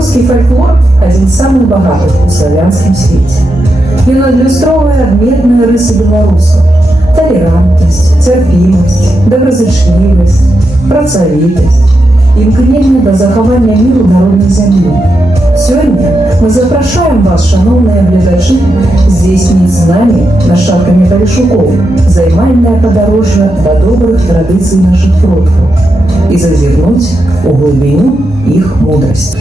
Белорусский фольклор – один из самых богатых у славянском свете. Він адлюстровує адметныя рысы беларусаў: толерантность, терпимость, доброзычлівасць, працавітасць, імкненне до захавання миру народной земли. Сегодня мы запрашаем вас, шановные глядачи, здійснить з нами нашатками Павішукоў займальное подорожжа до добрых традиций наших продков и зазирнуть у глубину их мудрости.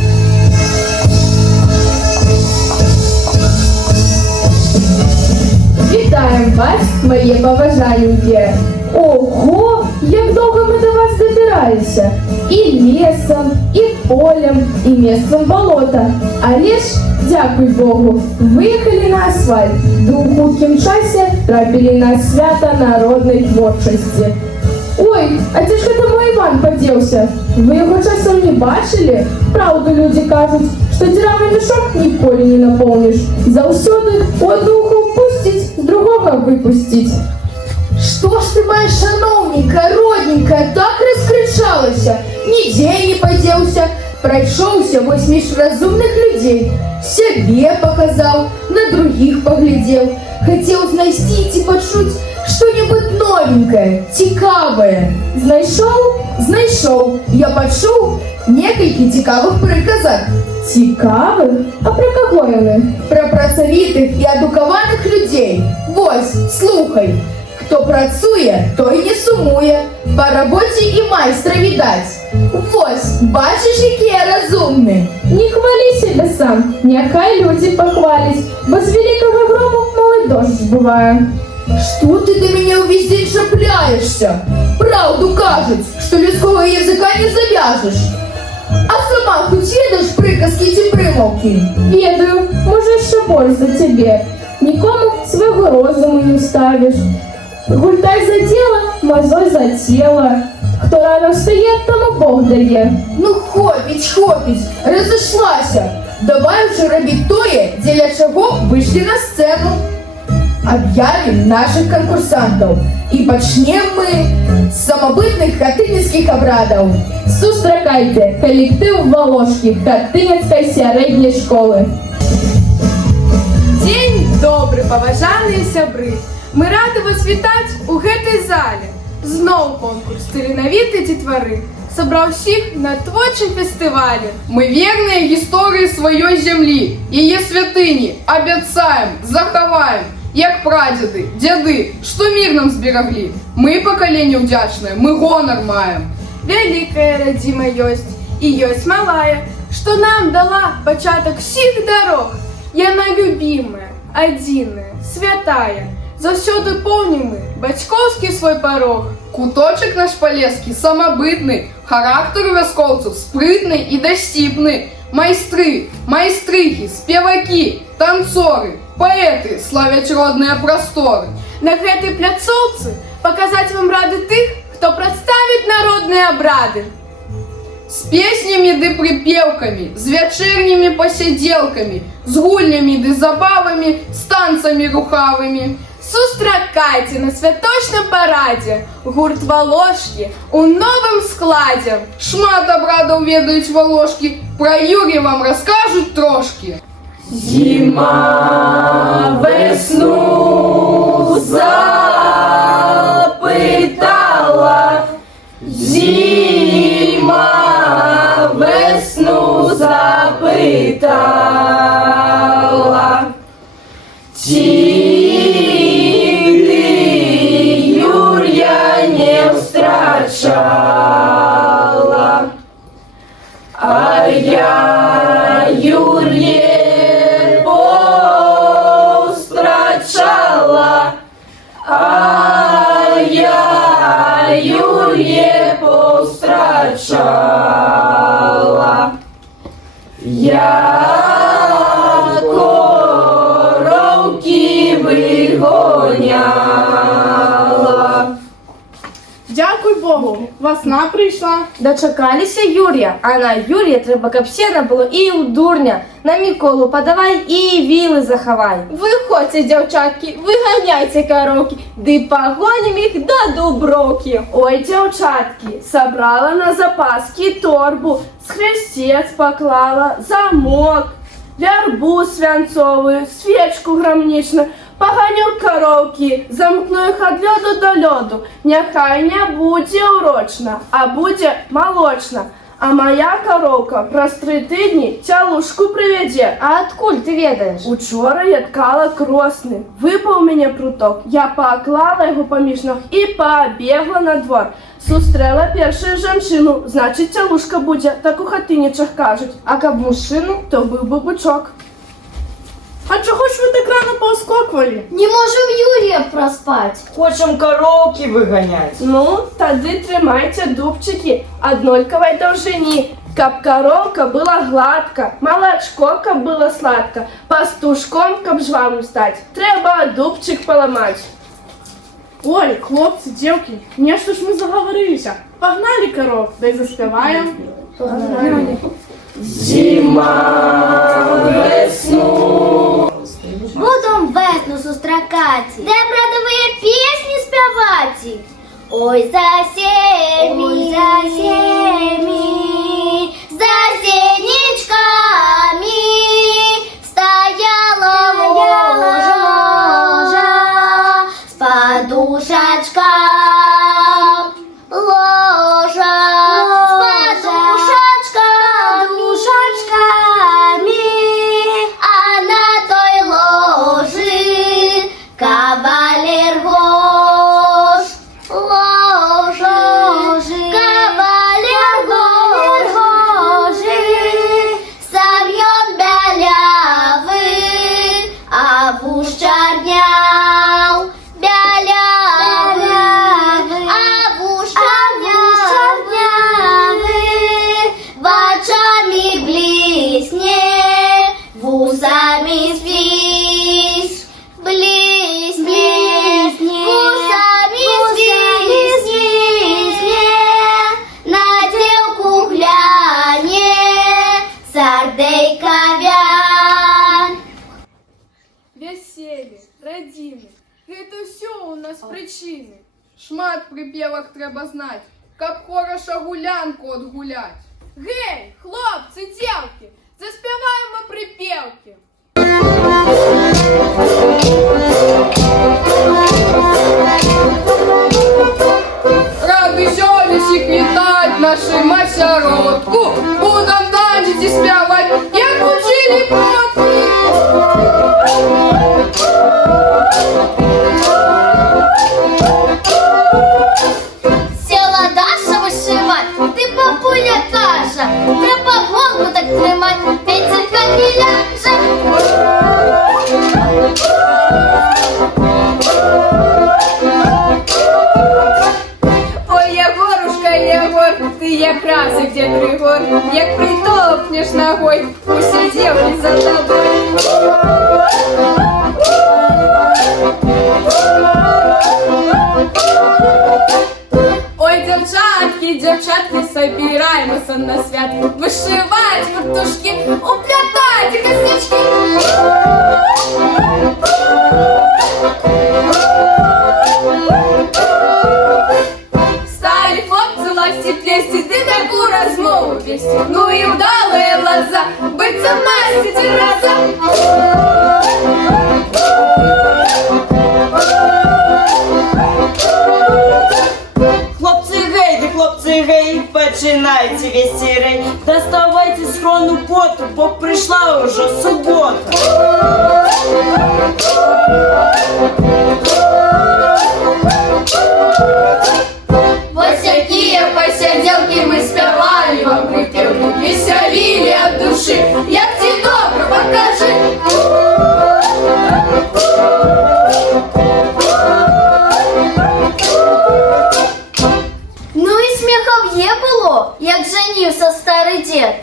Вітаємо вас, моє поважаненьке! Ого, як довго ми до вас добираємося! І лісом, і полем, і місцем болота. Але ж, дякуй Богу, виїхали на асфальт. В хуткім часі трапили на свято народної творчості. Ой, а де ж це мой Іван подівся? Ви його часом не бачили? Правду люди кажуть, що дірявий мішок ніколи не наповниш. Завсюди у одну уху пустить, з другого випустить. Что ж ты, моя шановненькая, родненькая, так раскричалася? Нигде не поделся, пройшовся вось між разумных людей, себе показал, на других поглядел, хотел знайсці ці почуть что-нибудь новенькое, цікавое. Знайшов? Знайшов, я почув некалькі цікавих приказок. Цікавих? А про кого вони? Про працавітих і адукованих людей. Вось, слухай. Хто працює, той не сумує, по роботі і майстра віддать. Ось, бачиш, який я розумний. Не хвали себе сам, нехай люди похвалять, бо з великого грому малий дощ буває. Що ти до мене увесь день шапляєшся? Правду кажуть, що людського язика не зав'яжеш. А сама хоч ведаєш приказки ці примовки? Ведаю, може, що польза тебе. Нікому свого розуму не вставиш. Гультай за дело, мозоль за тело. Хто рано встає, тому Бог дає. Ну хопіть, розійшлася. Давай вже робіть тоє, для чого вийшли на сцену. Об'явим наших конкурсантов. І почнем ми з самобытных хатынинских обрадов. Сустракайте коллектив Волошки Хатынинской середньої школи. День добрый, поважаныя сябры! Мы рады вас вітаць у гэтай зале. Зноў конкурс таленавітай дзетвары сабраў усіх на творчым фестывале. Мы верныя гісторыі сваёй зямлі, яе святыні, абяцаем, захаваем, як прадзеды, дзяды, што мір нам збераглі. Мы пакаленне ўдзячнае, мы гонар маем. Вялікая радзіма ёсць, і ёсць малая, што нам дала пачатак усіх дарог. Яна любімая, адзіная, святая. Заўсёды помнім мы бацькоўскі свой парог. Куточак наш палескі самабытны, характар у вяскоўцаў спрытны і дасціпны. Майстры, майстрыхі, спевакі, танцоры, паэты славяць родныя прасторы. На гэтай пляцоўцы паказаць вам рады тых, хто прадставіць народныя абрады. З песнямі ды прыпеўкамі, з вячэрнімі пасядзелкамі, з гульнямі ды забавамі, з танцамі рухавымі. Сустракайце на святочным парадзе гурт Волошкі у новым складзе. Шмат абрадаў ведаюць Волошкі, пра Юр'я вам раскажуць трошкі. Зима весну запитала, зима весну запитала, чи ти Юр'я не встрачала, а я Юр'є повстрачала, а я Юр'є повстрачала. Я коровки вигоняла. Дякуй Богу, весна прийшла. Дочекалися Юрія, а на Юрія треба, каб сена було і у дурня. На Миколу подавай і віли заховай. Виходьте, дівчатки, виганяйте коровки, ди погоним їх до Дубровки. Ой, дівчатки, собрала на запаски торбу. хрестец поклала, замок, вярбу свянцовую, свечку громничную, поганю коровки, замкну їх од льоду до льоду. Нехай не буде урочна, а буде молочна. А моя коровка праз 3 тижні тялушку приведе. А откуль ты ведаешь? Учора я ткала кросны. Выпал мне пруток. Я поклала його поміж ног і побегла на двор. Сустрела першую жанчину. Значить, тялушка буде, так у хатинічах кажуть. А каб мужчину? То був би бучок. А чого ж ви так рано поскокували? Не можем Юрия проспать. Хочем коровки выгонять. Ну, тоді тримайте дубчики однольковой довжині. Каб коровка була гладка, молочко каб було сладко, пастушком каб жвавим стать, треба дубчик поламать. Ой, хлопці, дівки, не що ж ми заговорилися. Погнали коров, да й заспіваємо. Погнали. Будем весну зустракати, де братові пісні співати. Ой, за всеми, за сенечками стояла ложа с подушечком. Ложа с подушечками, а на той ложи кавалер Гош. Кавалер Гожи, Сам'йон Белявий, а вуж чорняв. Белявий, а вуж чорнявий, очами блисне, вусами свись. Блисне, вусами свисне, на девку гляне, сардейка вянь. Веселье, родины, это все у нас причины. Шмат припевах треба знать, каб хороша гулянку отгулять. Гей, хлопці, дівки, заспіваємо припівки. Рады сьогодні всіх вітать, нашу масяродку. Будем танчить і співать, як учили предки. Села Даша вишивать, ти бабуля каша, треба голову так тримать, петелька не ляже. Ой, Єгорушка, Єгор, ти якраз як дід Григор, як притопнеш ногой, усі дівки за тобою. Ой, дівчатки, собираємося на свят, вишивать фартушки, уплетать косички. Стали хлопці ласі плесті, ти таку розмову вести. Ну і вдалые глаза, быть со мной сети разом. Хлопці гей, починайте вестерей. Доставайте з хрону поту, бо прийшла уже субота. Вот такие посиделки мы спевали вам припевки, веселили от души. Як ти добре покажи. Ну і сміхов є було, як женився старий дід.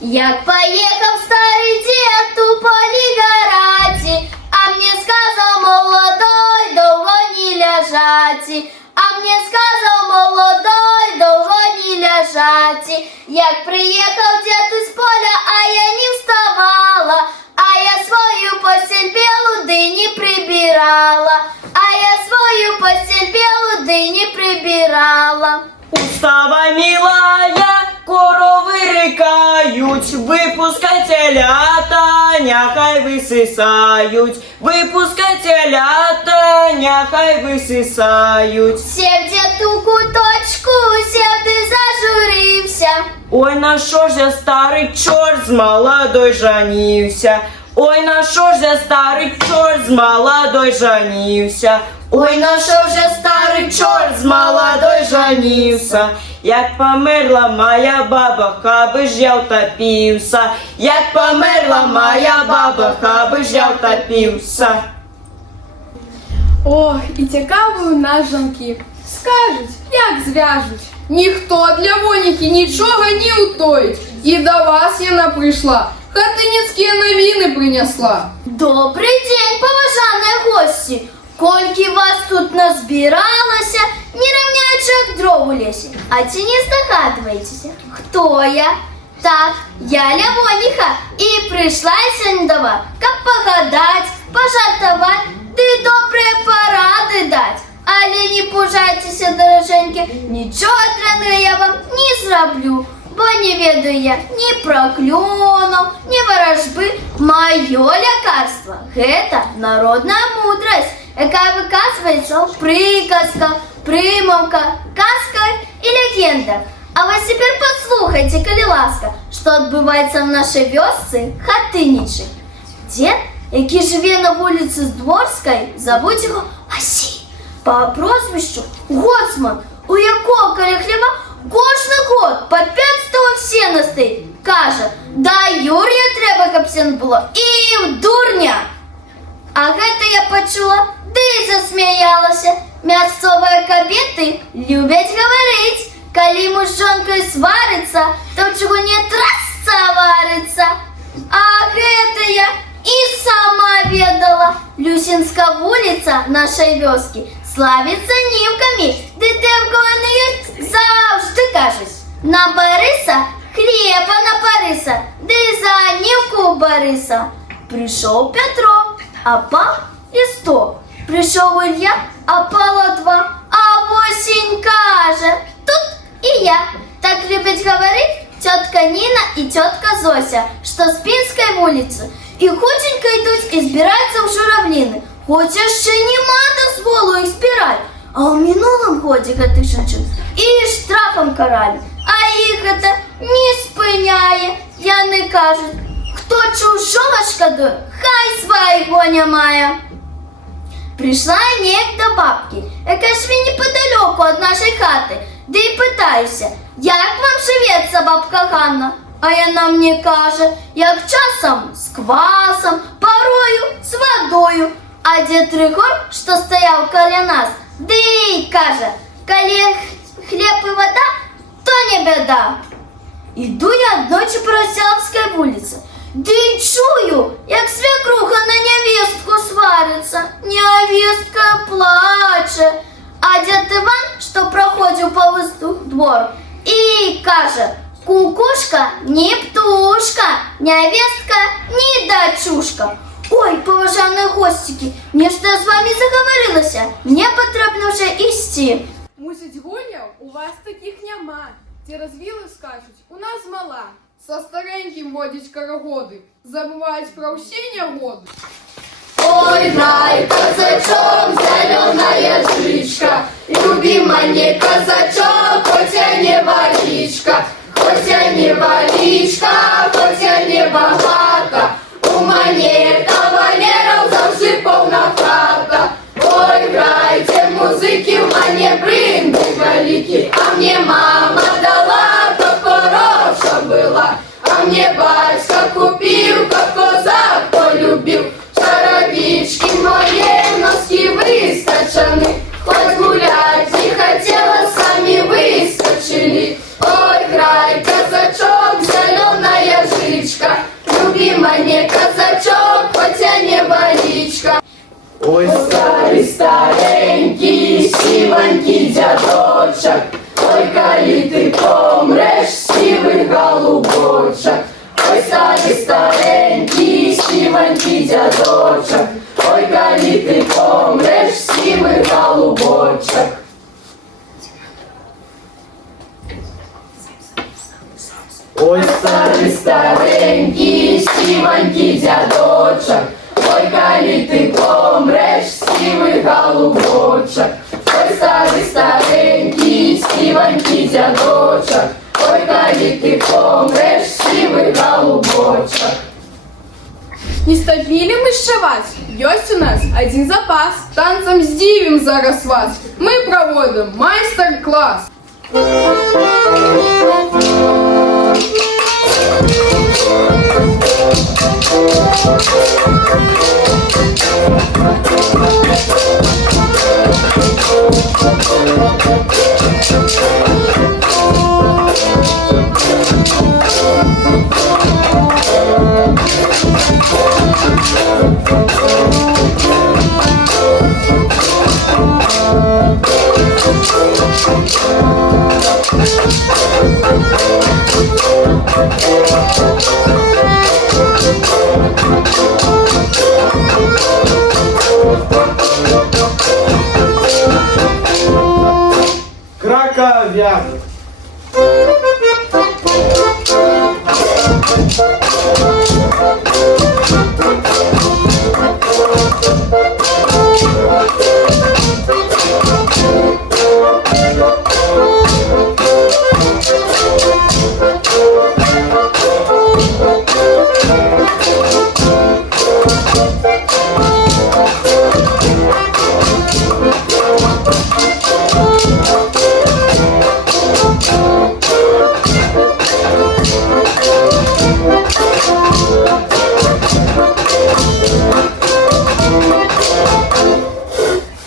Як поїхав старий дід у полі гараті, а мне сказав молодой, довго не ляжаті. А мне сказав молодой, довго не ляжаті. Як приїхав дід із поля, а я не вставала, а я свою постель білу дині прибирала. А я свою постель білу дині прибирала. Устава, милая, коровы Випускай телята, няхай висисають. Випускай телята, няхай висисають. Сів дід у куточку, сів ти зажурився. Ой, на що ж я старий чорт з молодой жанівся? Ой, на що ж я старий чорт з молодой жанівся? Ой, на що ж я старий чорт з молодой жанівся? Як померла моя баба, хаби ж я втопився. Як померла моя баба, хаби ж я втопився. Ох, і цікаво у нас жінки. Скажуть, як зв'яжуть. Ніхто для воніхи нічого не утоїть. І до вас яна прийшла. Хатиніцькі новини принесла. Добрий день, поважані гості! Кольки вас тут назбиралося, не равняючи як дров у лісі. А ці не здогадуєтеся, хто я? Так, я Лявоніха і прийшла сьогодні до вас, как погадать, пожартовать, да и добрые поради дать. Але не пужайтеся, дороженьки, нічого дрянного я вам не зроблю. Бо не ведаю я ни проклёнов, ни ворожбы. Мое лекарство – это народная мудрость, якая выказывается в приказках, примовках, казках и легендах. А вы теперь послухайте, коли ласка, что отбывается в нашей вёсцы Хатиничі. Дед, який живе на вулиці Здворській, зовуть його Василь, по прозвищу Гоцман, у якого коли хліба кожен год по 500 сена стоїть. Каже, да Юрію треба, каб сен було, і в дурня. А гэта я почула, да і засміялася. Мясцовые кабеты любят говорить, коли муж з жонкою свариться, то чего не трасца варится. А гэта я і сама ведала. Люсинська вулиця нашої вёски славиться нивками, дитевко вони є завжди кажуть. На Бориса хліба напариса, да й за нивку у Бориса. Прийшов Петро, а пав листок. Прийшов Илья, а пало 2, а осінь каже, тут і я. Так любят говорить тетка Нина и тетка Зося, что с Пинской вулицы. И худенько идут и збираються в журавлины. Хоча ще нема дозволу їх збирати. А у минулому годі Гатишинчин і штрафом карали. А їх это не спиняє. Я не кажуть, хто чужого шкодує, хай свого не має. Прийшла нек до бабки, яка живе неподалеку від нашої хати, да й питаюся, як вам живеться, бабка Ганна? А вона мені каже, як часом з квасом, порою з водою. А дід Григор, що стояв коло нас, да й каже, коли хліб і вода, то не біда. Іду я одночі по Розділовській вулиці, да й чую, як свекруха на невестку свариться. Невестка плаче. А дід Іван, що проходив повз двор, і каже, кукушка не птушка, невестка не дочушка. Ой, поважані гостики, мені ж я з вами заговорилася, мені потрібно вже йти. Мусить гуляв, у вас таких нема. Ті розвіли скажуть, у нас мала. Со стареньким водить карагоди. Забувають про всі негоди. Ой, грай, казачок, зеленая жичка, любимая не казачок, хотя не водичка, хотя не водичка, хотя не богата, у мене кавалеров завжди повна хата. Ой, грайте, музики, в мене бринги великі, а мне мама дала, то хороша була, а мне батько купив, как козак полюбив. Шаровички мои, носки высточены, хоть гулять не хотела, сами выскочили. Ой, грай, казачок, зеленая жичка, любимая не казачок, хотя не водичка. Ой, Старый, старенький, сивонький дядочок, ой, коли ты помрешь, сивый голубочек. Ой, старый, старенький, сивонький дядочок, ой, коли ты помрешь, сивый голубочек. ой, старый, старенький, сивенький дядочок, ой, коли ты помрешь, сивый голубочек. Ой, старый, старенький, сивенький дядочок, ой, коли ты помрешь, сивый голубочек. Не стабілі ми шчаваць, ёсць у нас один запас. Танцем здивим зараз вас. Мы проводим майстер-класс. Краковяк.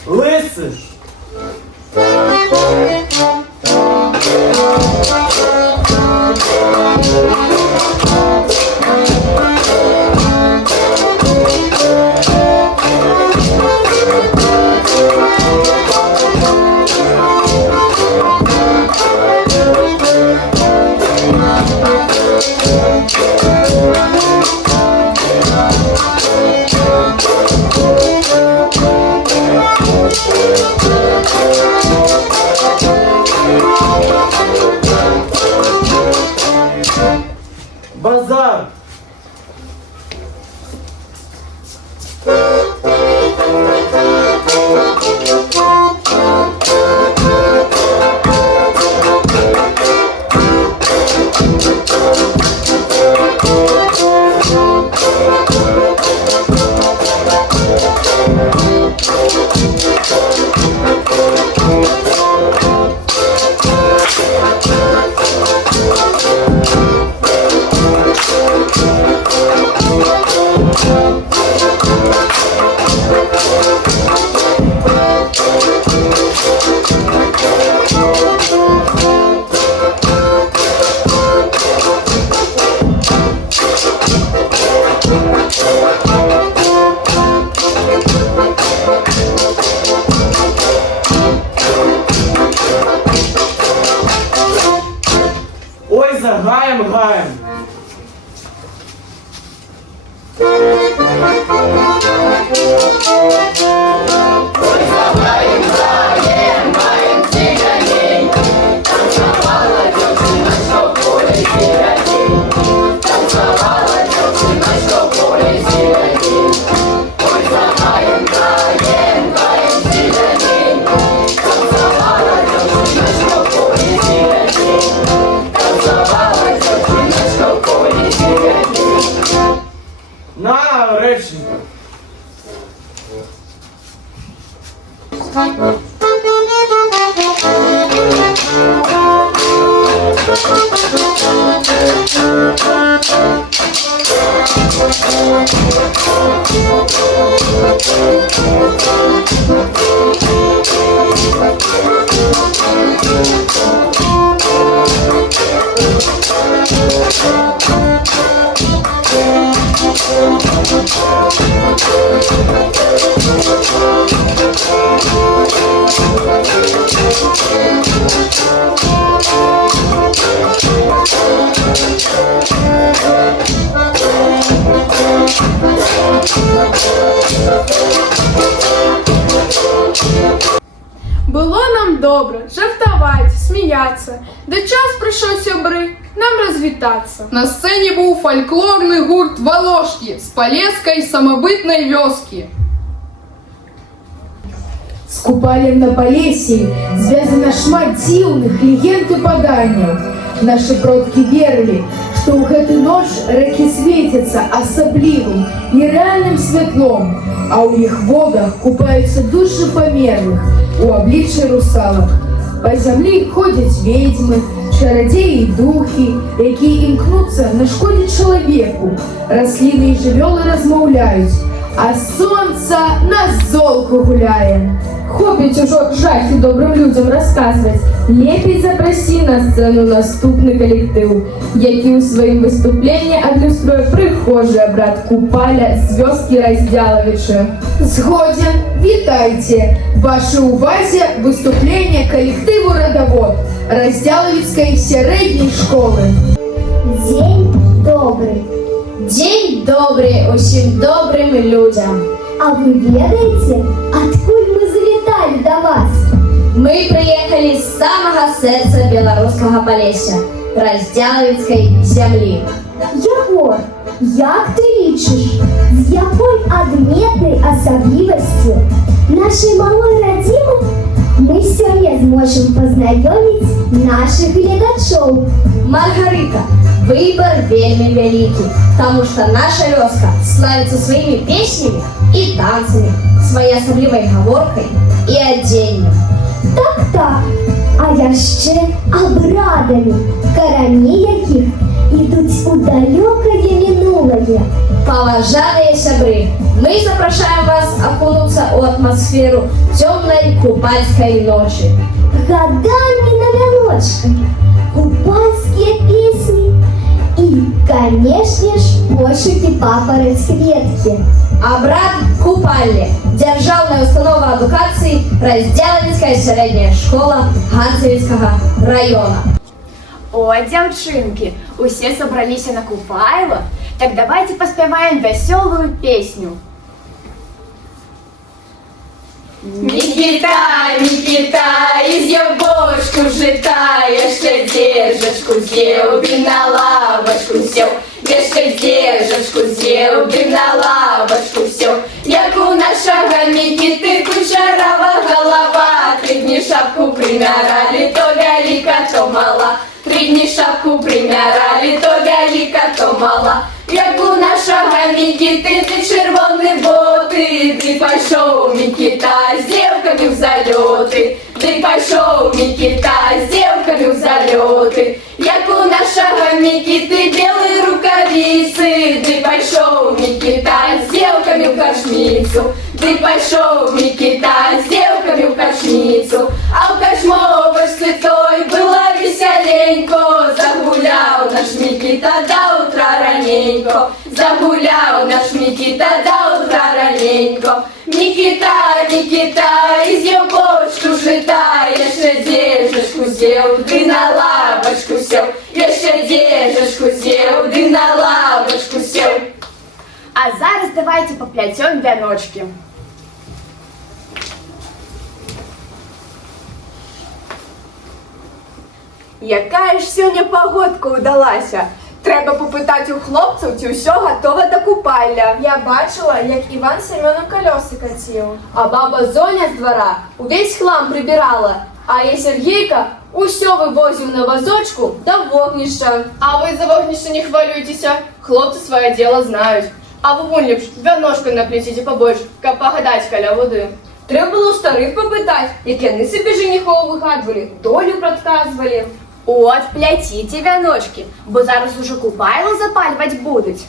Лиси. Базар. Ой, за гаєм, гаєм. На, реченька. Було нам добре жартувати, сміяться. Де час прийшов сябри нам розвітатися. На сцені був фольклорний гурт «Волошки» з Полеської самобытной вёски. С Купалем на Полесье звязано шмат дзіўных легенд и поданняў. Наши продки верили, что ў гэты ноч реки светятся особливым, нереальным светлом, а у іх водах купаюцца души померлых у обличья русалок. По земле ходят ведьмы, чародеи и духи, якія імкнуцца нашкодзіць чалавеку. Расліны і жывёлы размаўляюць, а сонца на золку гуляе. Хопить ужо жахи добрым людям рассказывать. Лепей запроси на сцену наступный коллектив, які у своим выступлении адлюструє прихожий брат Купаля з вёски Раздяловича. Згоден, вітайте! Вашей увазе выступление коллективу «Родовод» Раздяловицкой средней школы. День добрый. День добрый усім добрым людям. А вы ведаете, откуль мы завітали до вас? Мы приехали с самого сердца белорусского Полесья, Раздяловицкой земли. Егор, як ти лічиш, з якою адметною особливостью нашей малой родины мы сёння зможем познакомить наших глядачоў? Маргарита, выбор вельми великий, потому что наша вёска славится своими песнями и танцами, своей особливой говоркой и оденнем. Так, а яшчэ обрадами, карані яких ідуть у далекое минулое. Поважанные сябры, мы запрошаем вас окунуться в атмосферу темной купальской ночи. Гадание на веночках, купальские песни и, конечно ж, пошуки папороть ветки. А брат Купальня, державная установа адукации, Раздяловицкая средняя школа Ганцевицкого района. О, дзяўчынкі, усе собраліся на купайло, так давайте поспеваем веселую песню. Микита, Микита, из ябошку жита, яшчэ дзежачку з'еў, ды на лавачку сеў, яшчэ дзежачку з'еў, ды на лавачку сеў. Як у нашага Микиты кучерава голова, 3 дні шапку примяралі, то вяліка, то мала. 3 дні шапку примяралі, то вяліка, то мала. Як у нашага Микиты ты червоні боти, ды пайшоў Микита з дзеўкамі ў залёты, ды пайшоў Микита з дзеўкамі ў залёты. Як у нашага Микиты белые рукавицы, ды пайшоў Микита з дзеўкамі ў кашміцу, ды пайшоў Микита з дзеўкамі ў кашміцу. А ў кашмовачцы той была весяленько, загуляў наш Микита да утра раненько. Загуляў наш Микита да утра раненько. Микита, Микита, из ябочку жита, яшчэ дзежачку з'еў, ды на лавачку сеў, яшчэ дзежачку з'еў, ды на лавачку сеў. А зараз давайте попляцём вяночки. Якая ж сьогодні погодка удалася? Треба попитати у хлопців, чи все готове до купальня. Я бачила, як Іван Семенов колеса катив. А баба Зоня з двора увесь хлам прибирала, а я Сергійка усьо вивозив на вазочку до вогнища. А ви за вогнище не хвалюйтеся, хлопці своє діло знають. А ви вон ліпш вяношкою наплетіть побольше, каб погадать каля води. Треба було старих попитати, які вони собі женихов вигадували, долю предсказували. От, плятіть вяночки, бо зараз уже купайло запалювать будуть.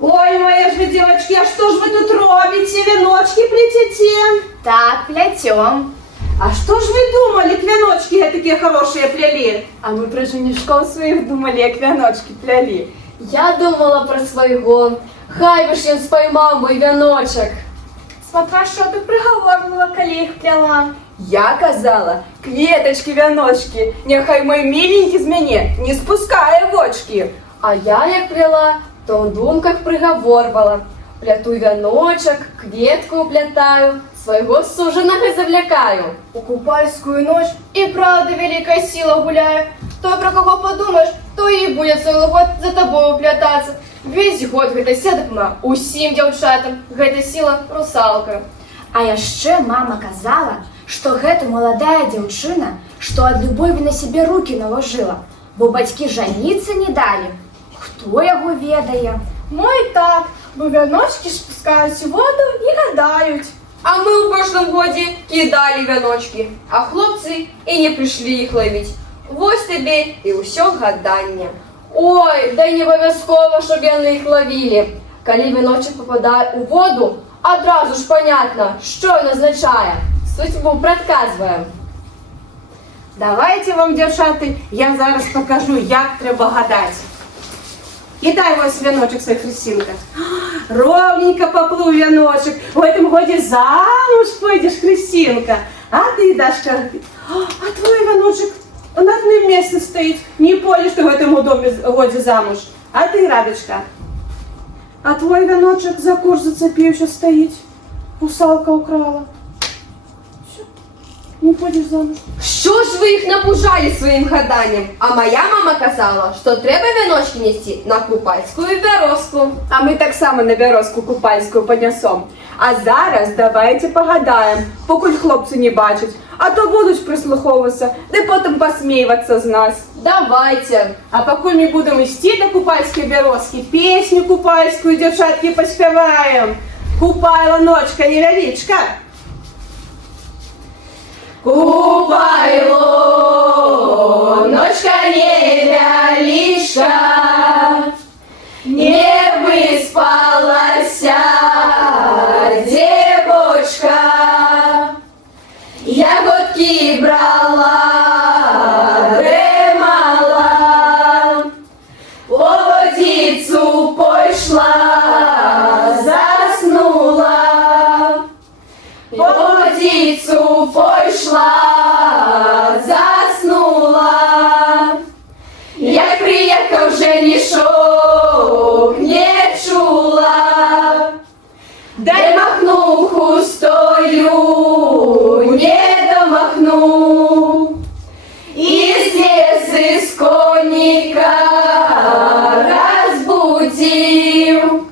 Ой, мои же девочки, а что ж вы тут робите? Веночки плетите? Так, плетем. А что ж вы думали, веночки такие хорошие плели? А ми про женишков своїх думали, як вяночки пляли. Я думала про свого, хай би ж він споймав мій вяночок. Смотра, що ти приговорила, коли їх пляла. Я казала, кветочки, вяночки, нехай мой миленький з мене не спускає вочки. А я як плела, то в думках приговорювала. Пляту вяночок, кветку уплетаю, своего суженого завлекаю. У купальскую ночь и правда великая сила гуляет. То, про кого подумаешь, то и будет целый год за тобой уплетаться. Весь год гэта седма усім дзяўчатам, гэта сила русалка. А яшчэ мама казала, што гэта маладая дзяўчына, што ад любові на сябе рукі наложыла, бо бацькі жаніцца не далі. Хто яго ведае? Мой так, бо вяночки спускаюць у воду і гадаюць. А мы ў прошлом годе кидали вяночки, а хлопцы и не пришли их ловить. Вось тебе и усё гаданне. Ой, да не абавязкова, чтоб яны их ловили. Калі вяночек попадае у воду, адразу ж понятно, що ён означає. Судьбу предказує. Давайте вам, дівчата, я зараз покажу, як треба гадати. І дай ось віночок своїй Христинка. Ровненько поплыл віночок. В этом годе замуж пойдешь, Христинка. А ты, Дашка, а твой віночок на одном месте стоит. Не пойдешь ты в этом годе замуж. А ты, Радочка, а твой віночок за куш зацепивши стоит. Русалка украла. Все, не пойдешь замуж. Що ж ви їх напужали своїм гаданням? А моя мама казала, що треба віночки нести на купальську березку. А ми так само на березку купальську понесем. А зараз давайте погадаємо, поки хлопці не бачать. А то будуть прислуховуватися, де потім посміюватися з нас. Давайте. А поки ми будемо йти до купальської березки, пісню купальську, дівчатки, поспіваємо. Купайла ночка невеличка. Купайло, ночка невеличка, не выспалася девочка, ягодки брала, дремала, по водицу пошла, заснула. По водицу пошла, заснула. Як приїхав женишок, не чула. Дай махну хустою, не домахну. І слез із коника разбудил.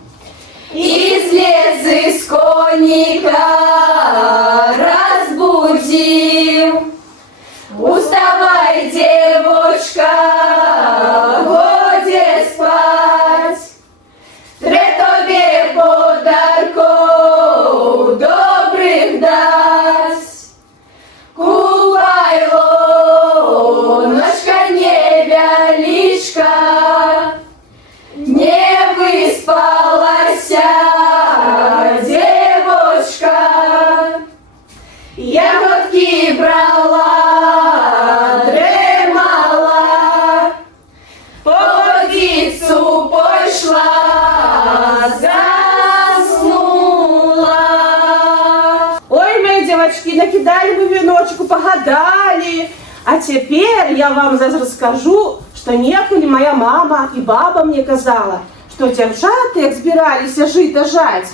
И слез из коника разбудил. Уставай, девочка, годе спать. Тре тобі подарков добрих дасть. Купайло, ночка невеличка, не выспалася девочка, ягодки брала, дремала, по водицу пошла, заснула. Ой, мои девочки, накидали вы веночку, погадали. А теперь я вам расскажу, что неколи моя мама и баба мне казала, что девчата, як збиралися жито жать,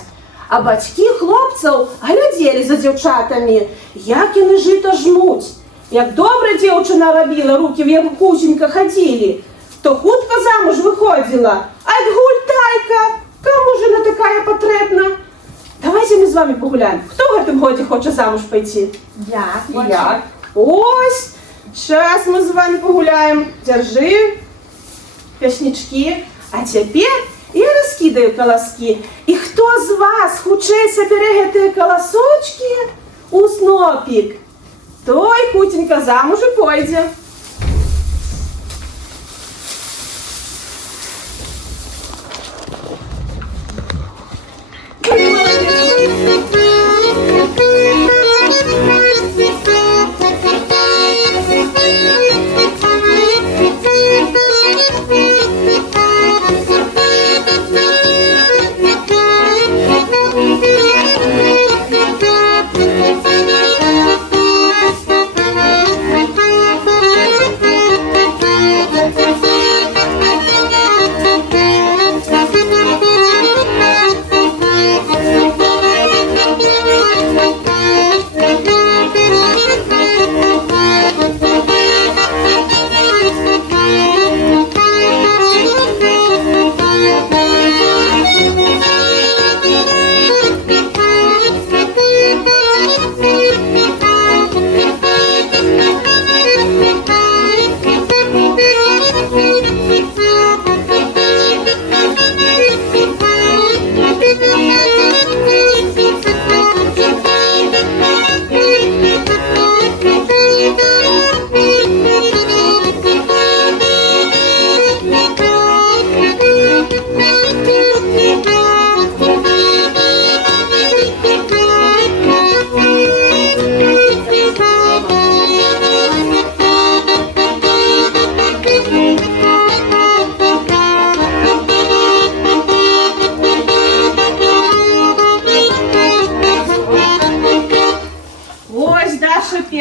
а батьки хлопців глядели за дівчатами, як вони жито жмуть. Як добра дівчина робила, руки в якусенько ходили, то хутко замуж виходила. А як гультайка, кому ж вона така потрібна? Давайте ми з вами погуляємо. Хто в этом годі хоче замуж пойти? Я. Ось, сейчас мы с вами погуляем. Держи пяснички. А теперь я раскидаю колоски. И кто з вас хутчей собере эти колосочки у снопик, той хутенько замуж и пойде.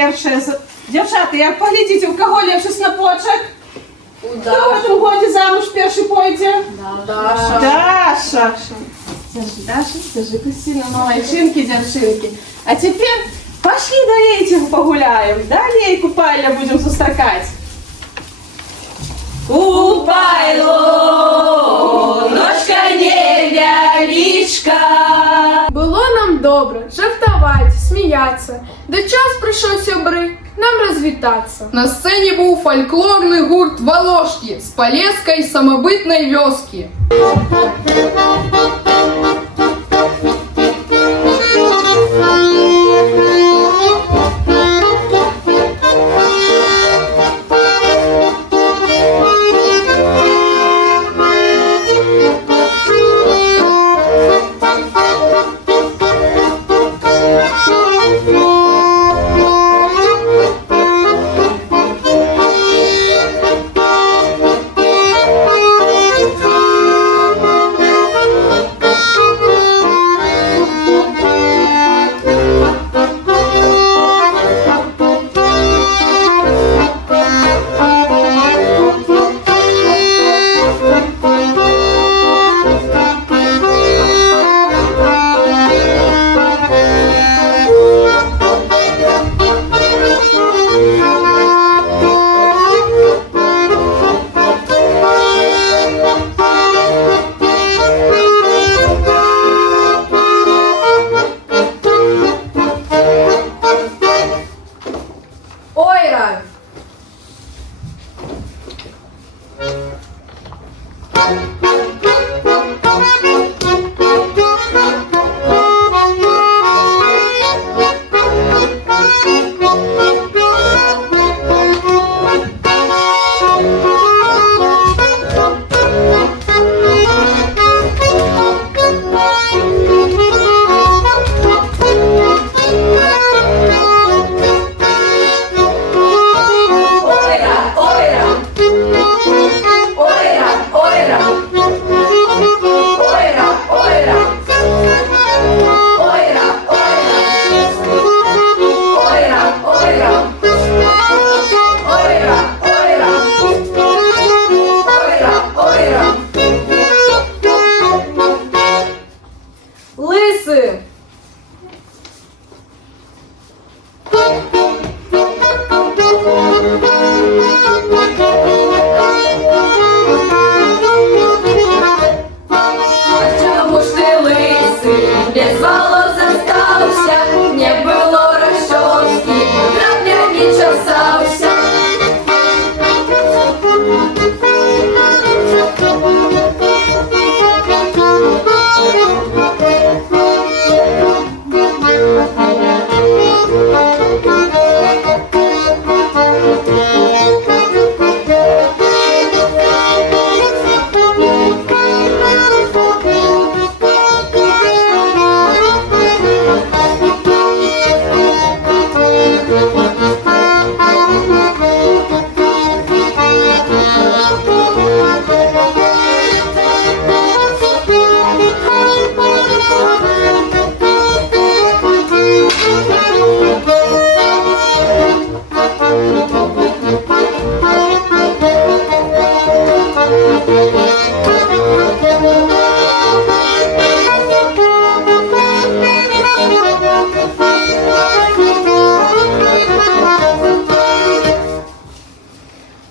першая. Дівчата, як поглядите, у кого лепше снопочек? Хто в этом году замуж перший пойде? Даша. Даша. Даша, скажи, Кристина, молодчинки, девчинки. А теперь пошли до этих погуляем. Далее купальня будем зустракать. Купайло, ножка невеличка. Було нам добре жартувати, сміятися. Де час прийшов сябри нам розвітатися. На сцені був фольклорний гурт «Волошки» з Полеської самобытної вёски. Ойра! Лиси! Чому ж ти лисий, без волос остався, не було розчоски, грабля не чесався.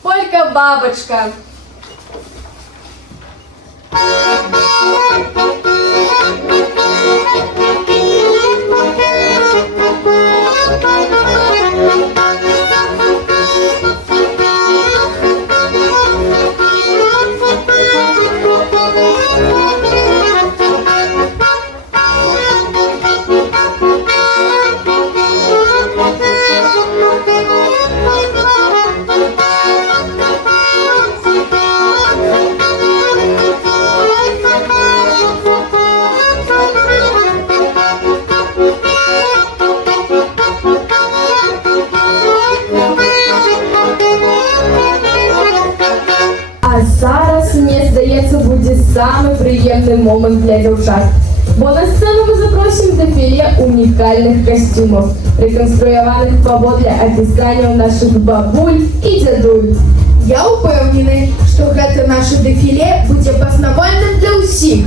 Полька-бабочка! А зараз, мне здається, буде самий приємний момент для дівчат. Бо на сцену мы запросим дефиле уникальных костюмов, реконструированных паводле описания наших бабуль и дядуль. Я упевнений, що гэта наше дефіле будзе пазнавальным для ўсіх.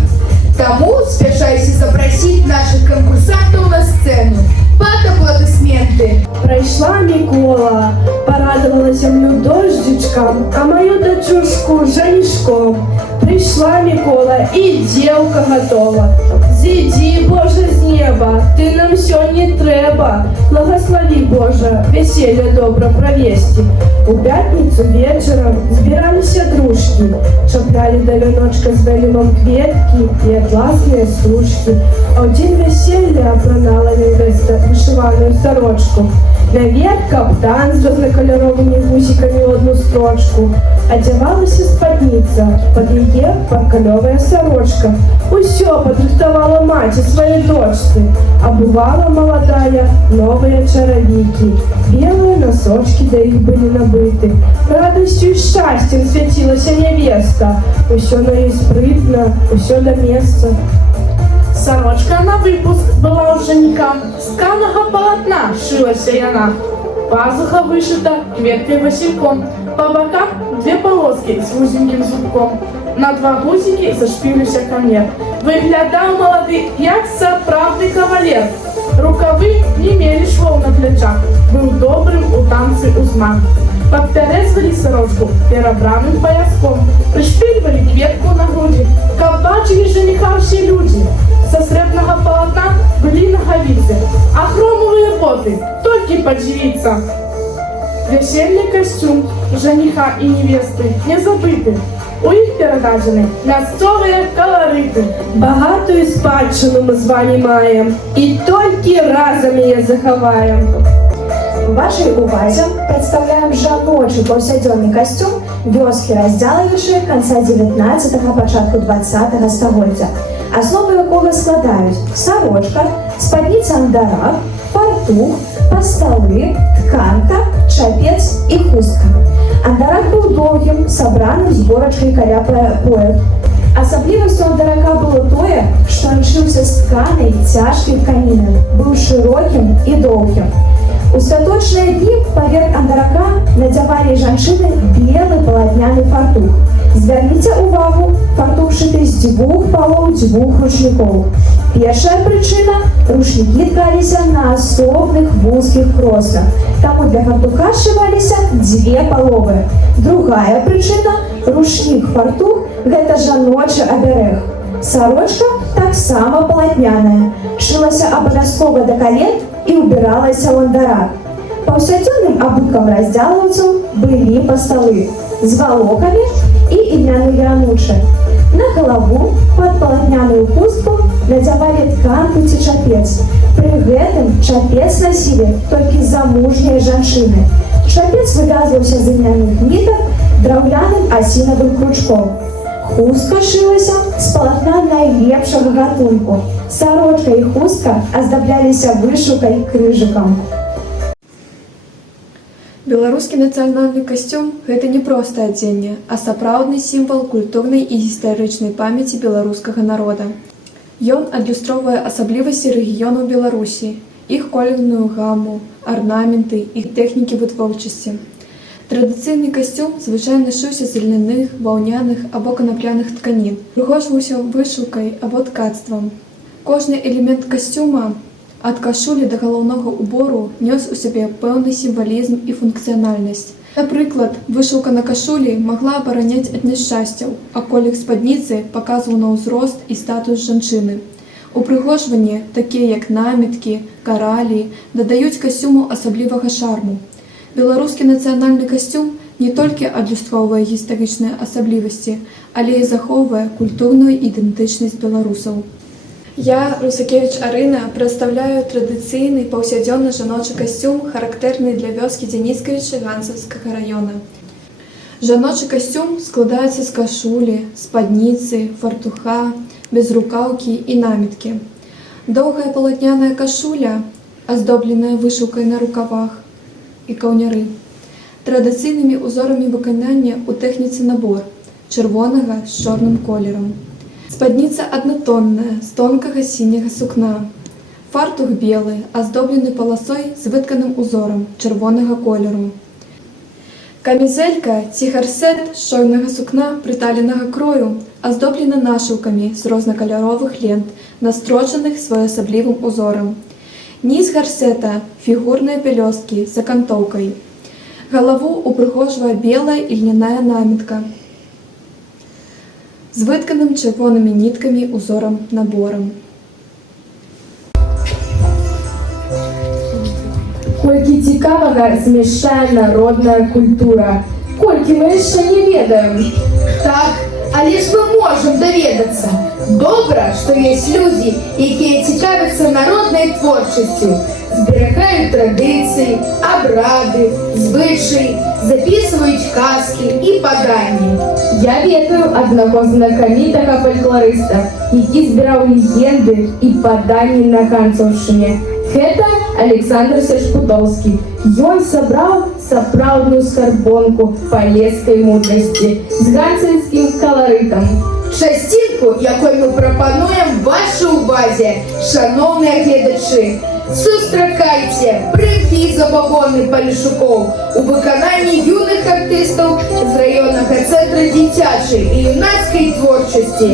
Таму спяшайся запросіць наших конкурсантаў на сцену. Пад аплодисменты. Прийшла Микола, порадовала землю дождичком, а мою дочушку женишком. Пришла Микола, и девка готова. Зійди, Боже, з неба, ты нам все не треба. Благослови, Боже, веселье добро провести. У пятницу вечером збирались дружки, чапляли до веночка с белимом кветки и атласные стружки. А в день веселья опронала невеста вышиваную сорочку. Наверх каптан с разнокольоровыми гусиками в одну строчку. Одевалась спадница, под ее паркалевая сорочка. Усё подрыхтовала мать и своей дочцы. Обувала молодая новые чаровики. Белые носочки, да их были набыты. Радостью и счастьем светилась невеста. Усё на ней спрытно, усё до места. Сорочка на выпуск была у жениха, з тканого полотна шилася яна. Пазуха вышита кветкой васильком, по бокам две полоски с узеньким зубком. На два гузики зашпілися камнет. Виглядав молодий, як сапраўдны кавалер. Рукавы не мели швов на плечах, был добрым у танцы узмах. Подперезывали сорочку перобранным пояском, пришпиливали кветку на груди, каб бачили жениха все люди. Со сребного полотна были ноговицы, а хромовые боты только подивиться. Весельный костюм жениха и невесты не забыты. У них передадены мясцовые колориты. Багатую спадщину мы с вами маем, и только разом ее заховаем. Вашей увазе представляем жаночий повсядзённый костюм вёскі раздзялавічы конца 19-го, пачатку 20-го стагоддзя, асновы якога складаюць сарочка, спадніца андарак, фартух, пасталы, тканка, чапец і хустка. Андарак быў доўгім, сабраным зборачкай каля пояс. Асаблівасцю андарака было тое, што ён шыўся з тканай цяжкай тканіны, быў шырокім і доўгім. У святочныя дні паверх андарака надзявалі жанчыны белы палатняны фартух. Звярніце увагу, фартух шыты з дзвюх палоў дзвюх ручнікоў. Першая прычына – ручнікі ткаліся на асобных вузкіх кроснах, таму для фартуха сшываліся дзве паловы. Другая прычына – ручнік фартух – гэта жаночы абярэг. Сарочка таксама палатняная, шылася абавязкова да кален і ўбіралася ў андарак. Паўсядзённым абуткам раздзялаўцаў былі пасталы з валокамі і імяныя анучы. На галаву пад палатняную хустку надзявалі тканку ці чапец. Пры гэтым чапец насілі толькі замужнія жанчыны. Чапец вывязваўся з імянных нітак драўляным асінавым кручком. Хустка шылася з палатна найлепшага гатунку. Сарочка і хустка аздабляліся вышукай крыжыкам. Беларускі нацыянальны касцюм – гэта не проста адзенне, а сапраўдны сімвал культурнай і гістарычнай памяці беларускага народа. Ён адлюстроўвае асаблівасці рэгіёнаў Беларусі, іх колерную гаму, арнаменты і тэхнікі вытворчасці. Традыцыйны касцюм звычайна шыўся з ільняных, баўняных або канапляных тканін, упрыгожваўся вышыўкай або ткацтвам. Кожны элемент касцюма ад кашулі да галаўнога убору нёс у сябе пэўны сімвалізм і функцыянальнасць. Напрыклад, вышыўка на кашулі магла абараняць ад няшчасцяў, а колер спадніцы паказваў на ўзрост і статус жанчыны. Упрыгожванні, такія як наміткі, каралі, дадаюць касцюму асаблівага шарму. Беларускі нацыянальны касцюм не толькі адлюстроўвае гістарычныя асаблівасці, але і захоўвае культурную ідэнтычнасць беларусаў. Я, Русакевіч Арына, прадстаўляю традыцыйны паўсядзённы жаночы касцюм, характэрны для вёскі Дзяніцкавіча Ганцаўскага раёна. Жаночы касцюм складаецца з кашулі, спадніцы, фартуха, безрукаўкі і наміткі. Доўгая палатняная кашуля, аздобленая вышыўкай на рукавах, і каўняры. Традыцыйнымі ўзорамі выканання ў тэхніцы набор чырвонага з чорным колерам. Спадніца аднатонная, з тонкага сіняга сукна. Фартух белы, аздоблены паласой з вытканым узорам чырвонага колеру. Камізэлька ці гарсет з шоўнага сукна прыталенага крою аздоблена нашыўкамі з рознакаляровых лент, настрочаных своеасаблівым узорам. Низ гарсета – фігурныя пялёсткі з акантоўкай. Галаву упрыгожвае белая ільняная намітка з вытканым чырвонымі ніткамі узорам наборам. Колькі цікавага змяшчае народная культура. Колькі мы яшчэ не ведаем. Так, але ж мы можем даведацца. Добра, што ёсць людзі, якія цікавяцца народнай творчасцю, зберагаюць традыцыі, абрады, звычаі, записваюць казкі і паданні. Я ведаю аднаго знакамітага фальклорыста, які збіраў легенды і паданні на ганцаўшчыне. Гэта Александр Сяшпутоўскі. Ён сабраў сапраўдную скарбонку палескай мудрасці з ганцаўскім каларытам. Частинку, якой мы прапануем вашай увазе, шановныя гледачы. Сустракайце прыхі забабоны Палішукоў у выкананні юных артыстаў з раённага цэнтра дзіцячай і юнацкай творчасці.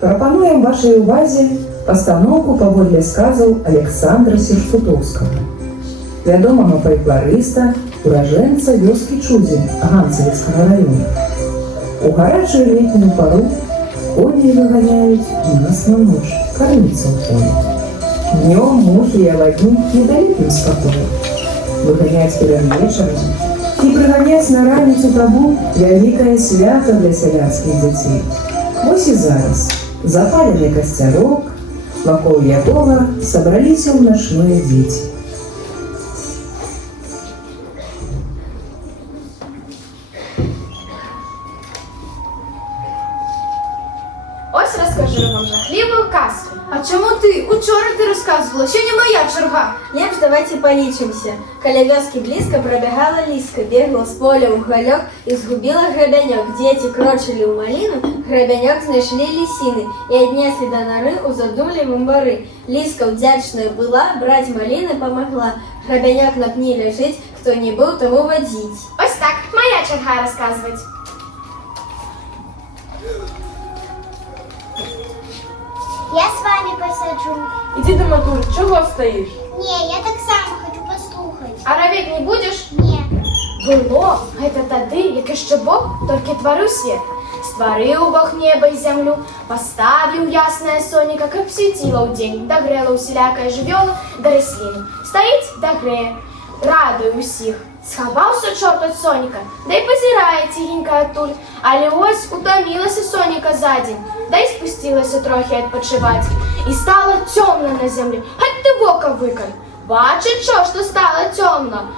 Прапануем вашай увазе пастаноўку паводле сказаў Александра Сяшпутоўскага, вядомага фальклорыста, уражэнца вёскі Чудзін Ганцавіцкага раёна. У гарачую летнюю пару коней выганяюць нас на ноч карміцца ў полі. Днём мухі і авадні не даюць ім спакою. Выганяць перад вечарам і прыганяць на раніцу табу вялікае свята для сялянскіх дзяцей. Вось і зараз запалены касцярок, вакол якога сабраліся ў начныя дзеці. Ось розкажу вам жахливую казку. А чому ти? Учора ти розказувала, сьогодні моя черга. Лепш давайте полічимся. Каля вёскі блізка пробягала ліска, бегла з поля ў галёк і згубіла грабянёк. Дзеці крочылі ў маліну, грабянёк знайшлі лісіны і аднеслі да нары ў задумлівым бары. Ліска ўдзячная была, браць маліны памагла. Грабянёк на пні ляжыць, хто не быў, таму вадзіць. Ось так, моя черга розказувати. Я с вами посаджу. Іди до матур, чого стоїш? Не, я так само хочу послухать. А равіт не будеш? Не. Было, гэта тады, як яшчэ Бог толькі тварыў свет. Стварыў Бог неба і зямлю, паставіў яснае сонейка, каб свяціла ўдзень, дагрэла ўсялякая жывёла да расліны. Стаіць, дагрэе, радуе ўсіх. Схаваўся чорт ад сонейка, да і пазірае ціхенька адтуль. Але ось утамілася сонейка за дзень, да і спусцілася трохі адпачываць. І стала цёмна на зямлі, хаць ты вока выкаль. Бачыць чо, што стала цёмна.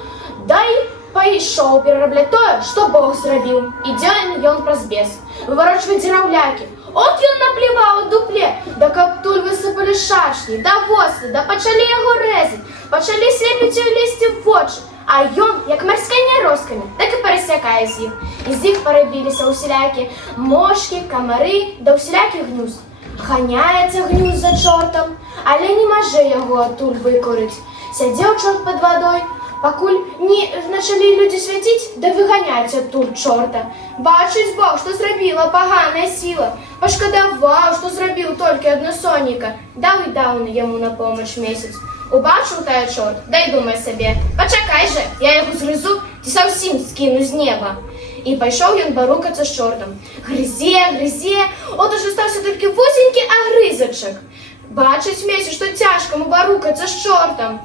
Да і пайшоў перарабляць тое, што Бог зрабіў. Ідзе ён праз бес, выварочваць дзіраўлякі. От ён напліваў у дупле, да каб туль высыпалі шашні, да восы, да пачалі яго рэзаць, пачалі слепіць у лісці в вочы. А ён, як марская роскамі, так і перасякае з іх. І з іх парабіліся ўсялякі мошкі, камары, да ўсялякі гнюз. Ганяецца гнюз за чортам, але не мажэ яго адтуль выкурыць. Сядзеў чорт пад вадой, пакуль не началі людзі свяціць, да выганяць адтуль чорта. Бачыць Бог, што зрабіла паганая сіла, пашкадаваў, што зрабіў толькі адно сонейка, даў і даўны яму на помач месяц. Убачыў тая чорт, да і думай сабе, пачакай жа, я яго згрызу ці саўсім скіну з неба. І пайшоў ён барукацца з чортам. Грызе, грызе, от ужо стаўся толькі вузенькі агрызачак. Бачыць месяц, што цяжка му барукацца з чортам.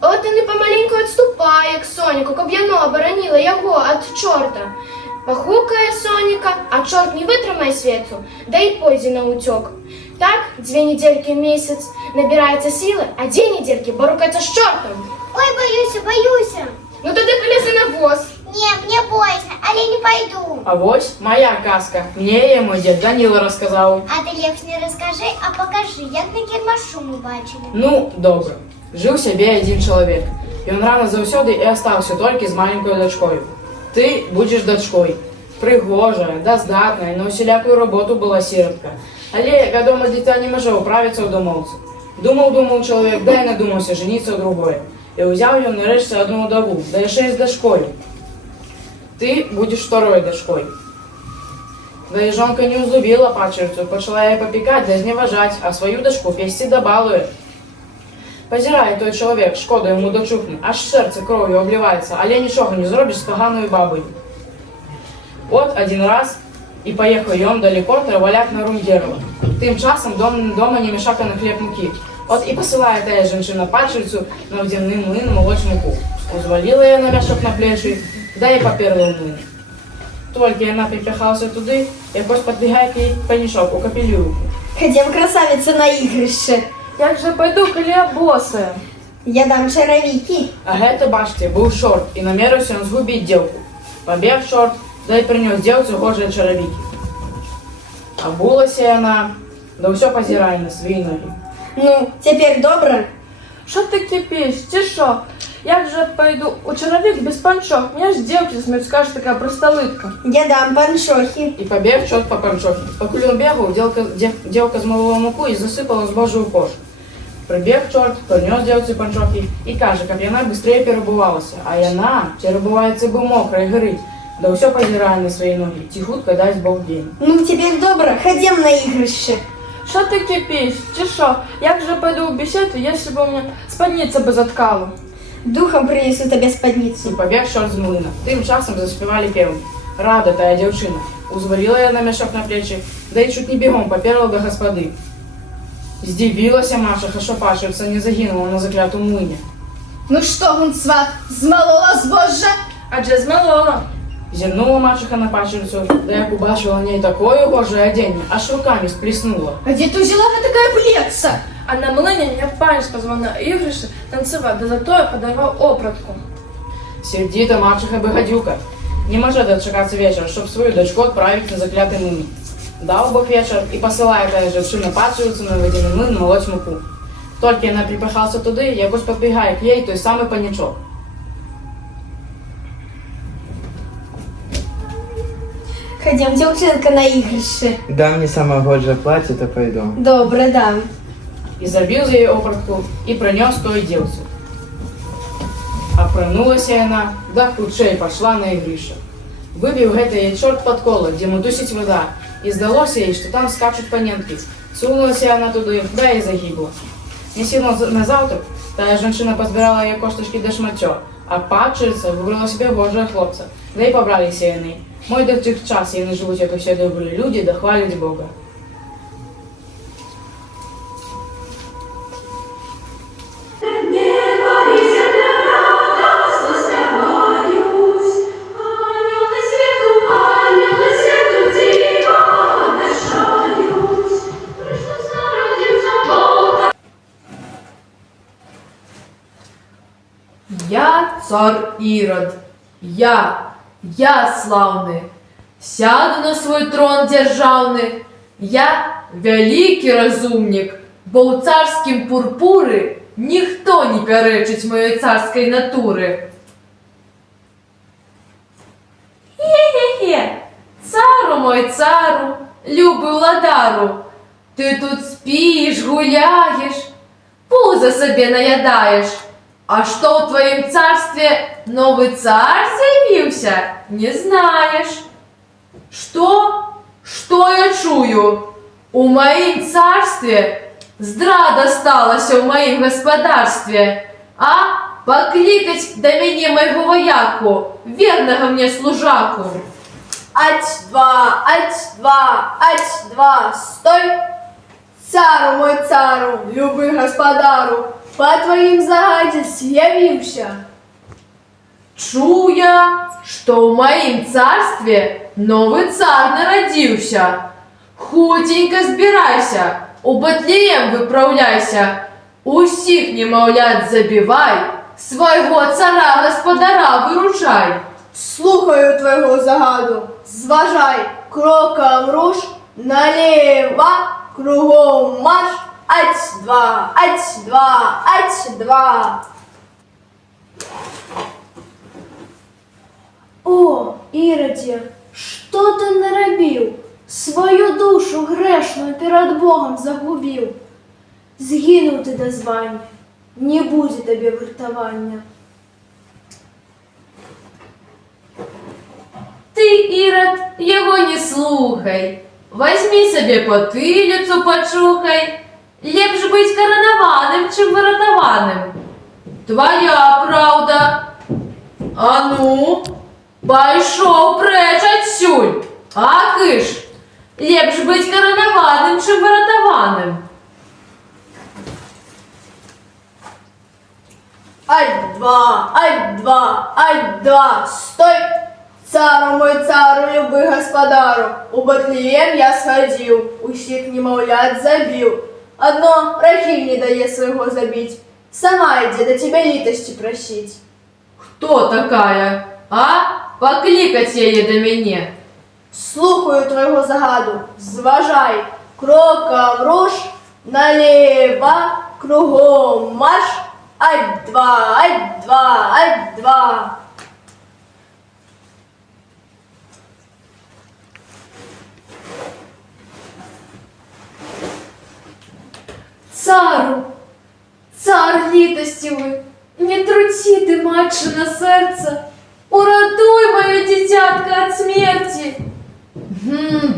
От ён і памаленьку адступае к сонейку, каб яно абараніла яго ад чорта. Пахукае сонейка, а чорт не вытрымае свету, да і пойдзе на ўцёк. Так, 2 неделькі месяц набіраецца сілы, а 2 неделькі барукаецца з чортам. Ой, боюся. Ну тады палезы на воз. Не, мне боязно, але не пойду. А вось моя казка. Мне яе мой дзед Даніла расказаў. А ты лепш не расскажи, а покажи, як на кірмашу мы бачили. Ну, добра. Жыў сябе адзін чалавек. Ён рана заўсёды і астаўся толькі з маленькой дачкою. Ты будзеш дачкой. Прыгожая, даздатная, на ўсялякую работу была сіротка. Але вядома, дзіця не можа ўправіцца ў думаўцы. Думаў чалавек, да і надумаўся жаніцца ў другое. І ўзяў ён нарэшце одну удаву, да яшчэ з дашкой. Ты будзеш второй дашкой. Да і жонка не ўзлюбіла пачерцу, пачала яе папікаць да зневажаць, а сваю дашку песці да балуе. Пазірае той чалавек, шкода яму дачухне, аж сэрца кроўю абліваецца, але нічога не зробіш з паганою бабой. От адзін раз і паехаў ён далеко траваляк на рундерова. Тым часам дома не мешака на хлеб мукі. От і пасылае тая жанчына пачерцу на вадзяны млын малоць муку. Узваліла яна мяшок на плечы, да і паперла ў млын. Толькі яна припяхалася туды, якось падбігае к ёй панішок у капелюку. Ходім, красавица, на ігрище. Як же пойду, калі я босая? Я дам чаравікі. А гэта, бачце, быў шорт, і намерыўся ён згубіць дзеўку. Пабег шорт, да і прынёс дзеўцу гожыя чаравікі. Абулася яна, да ўсё пазірае на свае ногі. Ну, цяпер добра? Що ти кипиш? Чи що? Як же пойду у чоловік без панчох? Мне ж девки смеют, скажут, такая простолыдка. Я дам панчохи. І побег чорт по панчохи. Пакуль ён бегаў, дзеўка змалила муку і засыпала збожжа ў кош. Прыбег чорт, прынёс дзеўцы панчохи і кажа, каб яна быстрее перабывалася. А яна перабываецца бы мокрай гарыць. Да ўсё пазірае на свае ногі. Ці хутка дасць Бог дзень. Ну, цяпер добра, ходім на ігрище. Что ты кипишь? Чи что? Як же пойду в беседу, если бы у меня спадница бы заткала? Духом принесу тебе спадницу. І побег чорт з млына. Тым часам заспявалі пеўні. Рада тая дзяўчына. Узваліла яна мяшок на плечы, да і чуть не бегом паперла да гаспады. Здзівілася Машаха, што пачерца не загінула на заклятым млыне. Ну что, гунцват, змалола збожжа? Адже змалола. Зірнула Машаха на пачерцу, да як убачила в ней такое гожае адзенне, аж руками сплеснула. А где ты взяла такая плекса? А на млыне мне панч позвал на ігрища танцевать, да зато я подарував опратку. Сердита Машаха бы гадюка. Не може дочекаться вечора, щоб свою дочку відправити на заклятий млин. Дав Бог вечір і посилає тая женщина пачерицю на водяний млин молоть муку. Тільки вона припихалася туди, якось підбігає к їй той самий панічок. Ходім, дівчинка, на ігрище. Дай мне самое гожее платье, то пойду. Добре, дам. І забив за її опратку і принес той дівцю. Апранулася яна, да хутчэй пашла на ігрыша. Выбіў гэта яй чорт пад кола, дзе мутусіць вода, і здалося ёй, што там скачуць паненкі. Сунулася яна туды, да і загібла. Нясіла на заўтрак, тая жанчына пазбірала яе коштачкі да шматцё, а пачерыца выбрала себе божага хлопца, да і пабраліся яны. Мой да тых час яны жывуць, як усе добрыя людзі, да хваляць Бога. Я царь Ирод, я славный, сяду на свой трон державный, я великий разумник, бо у царскім пурпуры ніхто не пярэчыць моей царской натуры. Хе-хе-хе, цару мой цару, любый владару, ты тут спишь, гуляешь, пузо себе наядаешь. А что в твоем царстве новый царь заявился, не знаешь? Что? Что я чую? У моим царстве здрада сталася в моим господарстве, а покликать до меня моего вояку, верного мне служаку. Ать-два, ать-два, ать-два, стой! Цару мой цару, любый господару, по твоим загадзе з'явіўся. Чуя, что в моем царстве новый царь народился. Хутенько збирайся, у Батлеем выправляйся, усіх немовлят забивай, свого цара господара выручай. Слухаю твоего загаду, зважай, кроком руш, налево, кругом марш, ать-два, ать-два, ать-два. О, Іроді, що ти наробив? свою душу грешную перед Богом загубил. Згинув ты до звания, не будет тебе выртования. Ти, Ірод, його не слухай. Возьми собі потилицю, почухай. Лепш бить коронованим, чим виротованим. Твоя правда. А ну, пойшов преч отсюль. А киш, лепш бить коронованим, чим виротованим. Ать-два, ать-два, ать-два, стой! Цару мой цару, любый господару, у Батлеем я сходил, усіх немовлят забил. Одно Рахиль не дает своего забить, сама иди до тебя литости просить. Хто такая? А? Покликать її до мене. Слухаю твоего загаду, зважай, кроком руш, налево, кругом марш, ать-два, ать-два, ать-два. Цару, цар літостівий, не труці ти, матчине серце, уратуй моє дитятко від смерті.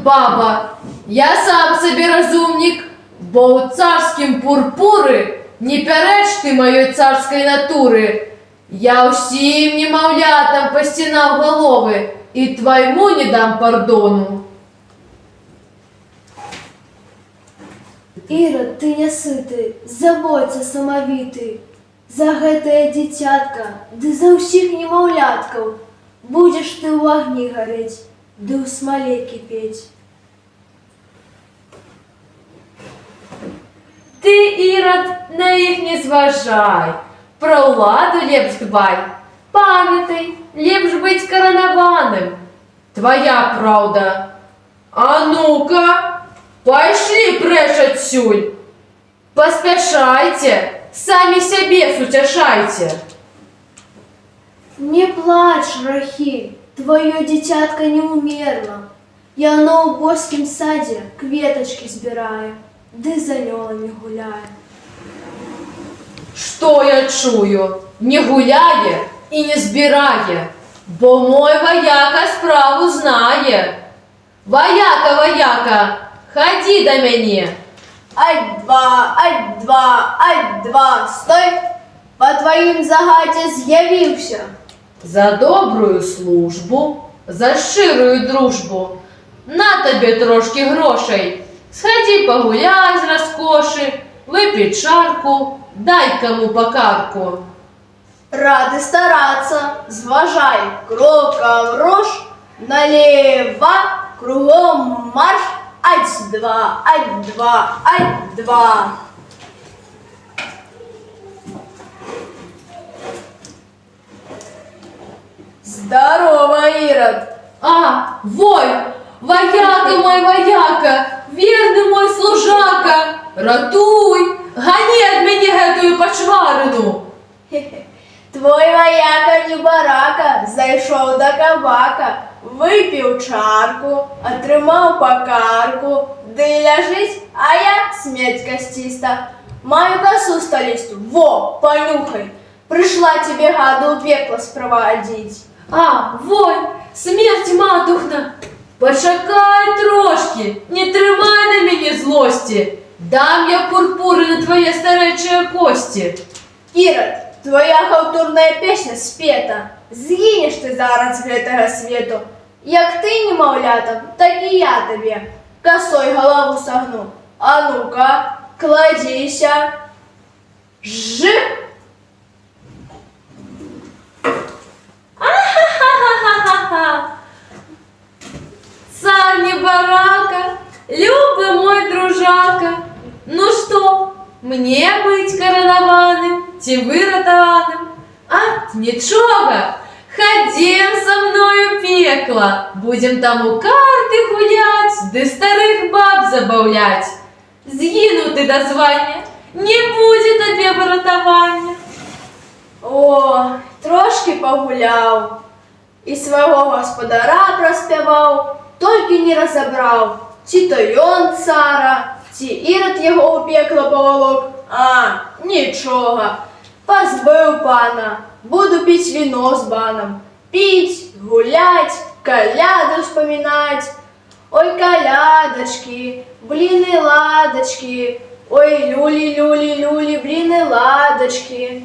Баба, я сам собі розумник, бо у царськім пурпури не переч ти моєї царської натури. Я усім немовлятам постінав голови, і твоєму не дам пардону. Ірод, ты не сытый, заботься самовитый. За гэтае дзіцятка, ды за ўсіх немаўляткаў. Будзеш ты ў агні гарэць, ды ў смале кіпець. Ты, Ірод, на іх не зважай, про ўладу лепш дбай. Памятай, лепш быць коронованым. Твоя правда. А ну-ка, пошли прочь отсюль. Поспешайте, сами себе сутешайте. Не плачь, Рахиль, твое дитятка не умерла. Яно ў боскім садзе кветочки збірае, ды за анёламі гуляе. Что я чую? Не гуляє и не збирає, бо мой вояка справу знає. Вояка, вояка, ходи до меня. Ать-два, ать-два, ать-два, стой! По твоим загаде з'явився. За добрую службу, за щирую дружбу. На тобі трошки грошей. Сходи погуляй з розкоші, випій чарку, дай кому покарку. Рады стараться, зважай, кроком руш, налево, кругом марш, ать-два, ать-два, ать-два. Здорово, Ирод! А, вой, вояка мой вояка, верный мой служака, ратуй, гони от меня эту почварину. Твой вояка не барака, зайшов до кабака, випив чарку, отримав покарку, ди ляжить, а я смерть костиста. Маю косу столисту, во, понюхай, пришла тебе гаду в пекло спроводить. А, вой, смерть матухна, почекай трошки, не тримай на мене злості, дам я пурпури на твоє старечі кості. Ірод, твоя халтурная песня спета, згинеш ти зараз з гэтага свету. Як ти немовлятам, так і я тобі косой голову согну. А ну-ка, кладися. Жив! Ха-ха-ха-ха-ха! Царь не барака, любый мой дружака. Ну что, мне быть коронованным, тем выротованным? А, ничего, ходим со мною в пекло, будем там у карты гулять, да старых баб забавлять. Згину ты до звания, не будет тебе выротования. О, трошки погуляв, і свого господара проспівав, тільки не розібрав, Ці то ён цара, ці Ірод його у пекло поволок. А, нічого. Позбив пана, буду пить вино з баном. Пить, гулять, коляду вспоминать. Ой, колядочки, блины, ладочки. Ой, люли, люли, люли, блины, ладочки.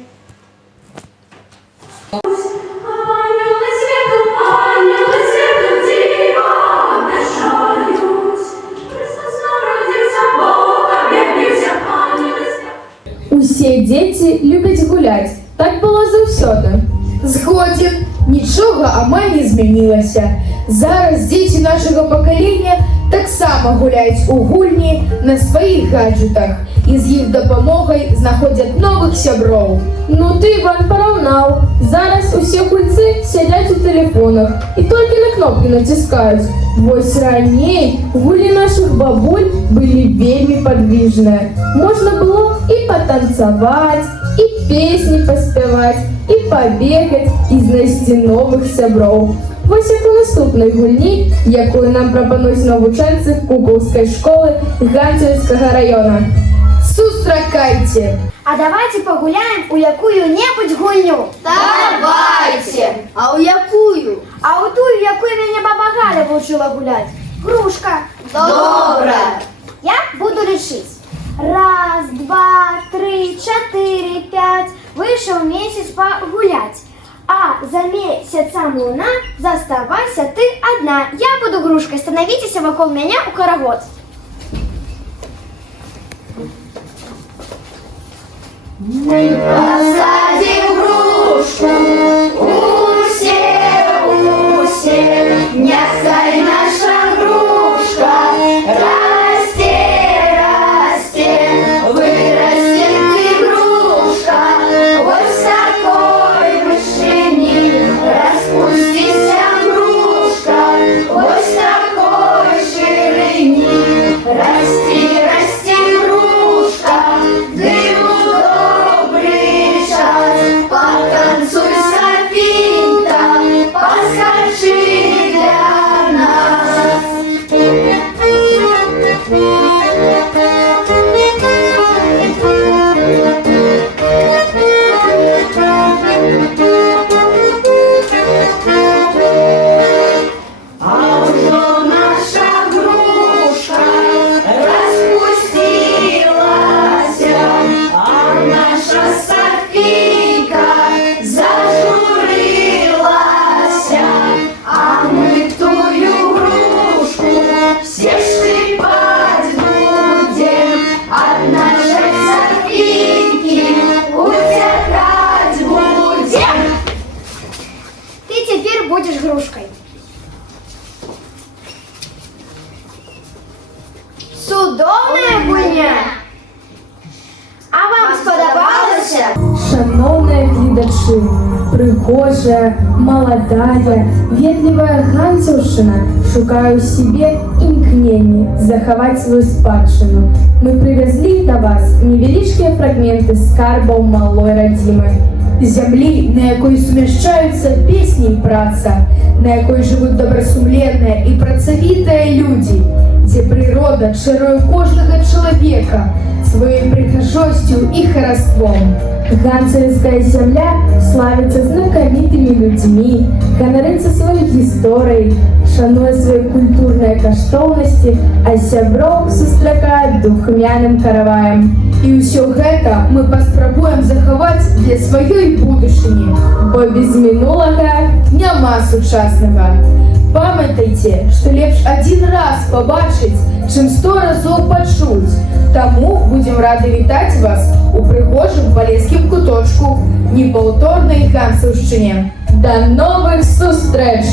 Усе дзеці любяць гуляць, так было заўсёды. Згоден, нічога амаль не змянілася. Зараз дзеці нашага пакалення таксама гуляюць у гульні на сваіх гаджетах і з іх дапамогай знаходзяць новых сяброў. Ну ты, Іван, параўнаў. Зараз усе гульцы сядзяць у тэлефонах і толькі на кнопкі націскаюць. Вось раней гулі нашых бабуль былі вельмі падвіжныя. Можна было і патанцаваць, і песні паспяваць, і пабегаць, і знайсці новых сяброў. Вось як у наступнай гульні, якую нам прапануюць навучэнцы кукалскай школы Ганцевскага района. Сустракайце! А давайте погуляем у якую-небудзь гульню. Давайте! А у якую? А у тую, якую мяне баба Галя вучыла гуляць. Грушка. Добра! Я буду лічыць. 1, 2, 3, 4, 5. Вышел месяц погулять. А за месяцем луна, заставайся ты одна. Я буду грушкой, становитесь вокруг меня у хоровод. Мы посадим грушку, усе, нехай наша грушка расте, вырастет ты грушка, вот с такой вышини, распустися грушка, вот с такой ширини, расти, расти грушка, дыму добрый час, потанцуй Софинка, поскочи для нас. А уже наша грушка распустилась, а наша Софийка зажурилась, а мы тую грушку все шипать будем, от нашей Софийки утекать будем. Ты теперь будешь грушкой. Судовная гульня. А вам сподобалося? Шановныя гледачы, прыгожая, маладая, ветлівая ганцаўшчына шукае ў сябе імкненні захаваць сваю спадчыну. Мы прывязлі да вас невялічкія фрагменты скарбаў малой радзімы. Зямлі, на якой сумяшчаюцца песні і праца, на якой жывуць добрасумленныя і працавітыя людзі, дзе прырода чаруе кожнага чалавека сваёй прыгажосцю і хараством. Ганцевская зямля славіцца знакамітымі людзьмі, ганарыцца сваёй гісторыяй, шануе свае культурныя каштоўнасці, а сяброў сустракае духмяным караваем. І ўсё гэта мы паспрабуем захаваць для сваёй будучыні, бо без мінулага няма сучаснага. Памятайце, што лепш адзін раз пабачыць, чым 100 разоў пачуць. Таму будзем рады вітаць вас у прыгожым палескім куточку непаўторнай ганцаўшчыне. Да новых сустрэч!